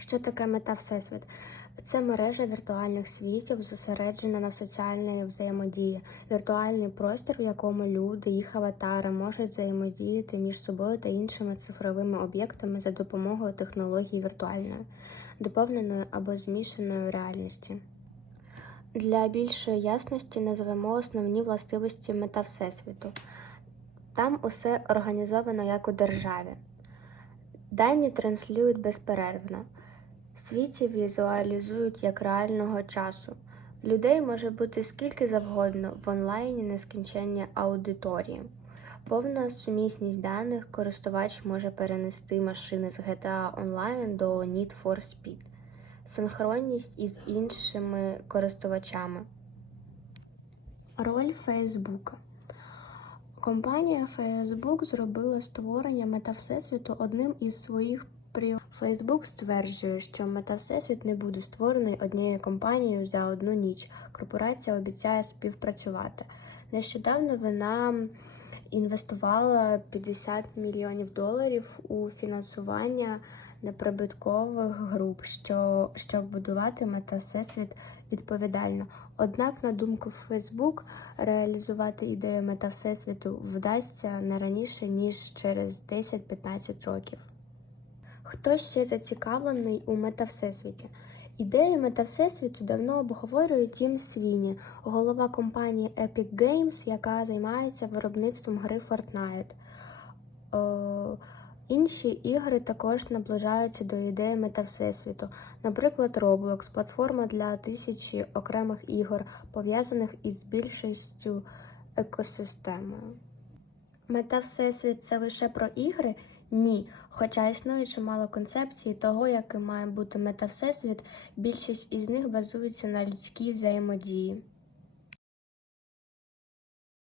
Що таке мета Всесвіт? Це мережа віртуальних світів, зосереджена на соціальної взаємодії, віртуальний простір, в якому люди, їх аватари можуть взаємодіяти між собою та іншими цифровими об'єктами за допомогою технологій віртуальної, доповненої або змішаної реальності. Для більшої ясності назвемо основні властивості мета Всесвіту. Там усе організовано як у державі. Дані транслюють безперервно. Світі візуалізують як реального часу. Людей може бути скільки завгодно в онлайні нескінчення аудиторії. Повна сумісність даних користувач може перенести машини з GTA Online до Need for Speed. Синхронність із іншими користувачами. Роль Фейсбука. Компанія Facebook зробила створення мета Всесвіту одним із своїх пріоритетів. Facebook стверджує, що мета Всесвіт не буде створений однією компанією за одну ніч. Корпорація обіцяє співпрацювати. Нещодавно вона інвестувала 50 мільйонів доларів у фінансування неприбуткових груп, що, щоб будувати мета Всесвіт відповідально. Однак, на думку Facebook, реалізувати ідею мета Всесвіту вдасться не раніше, ніж через 10-15 років. Хто ще зацікавлений у мета Всесвіті? Ідею мета Всесвіту давно обговорює Тім Свіні, голова компанії Epic Games, яка займається виробництвом гри Fortnite. Е, Інші ігри також наближаються до ідеї мета Всесвіту. Наприклад, Roblox – платформа для тисячі окремих ігор, пов'язаних із більшістю екосистемою. Мета Всесвіт це лише про ігри? Ні. Хоча існує чимало концепцій того, яким має бути мета Всесвіт, більшість із них базується на людській взаємодії.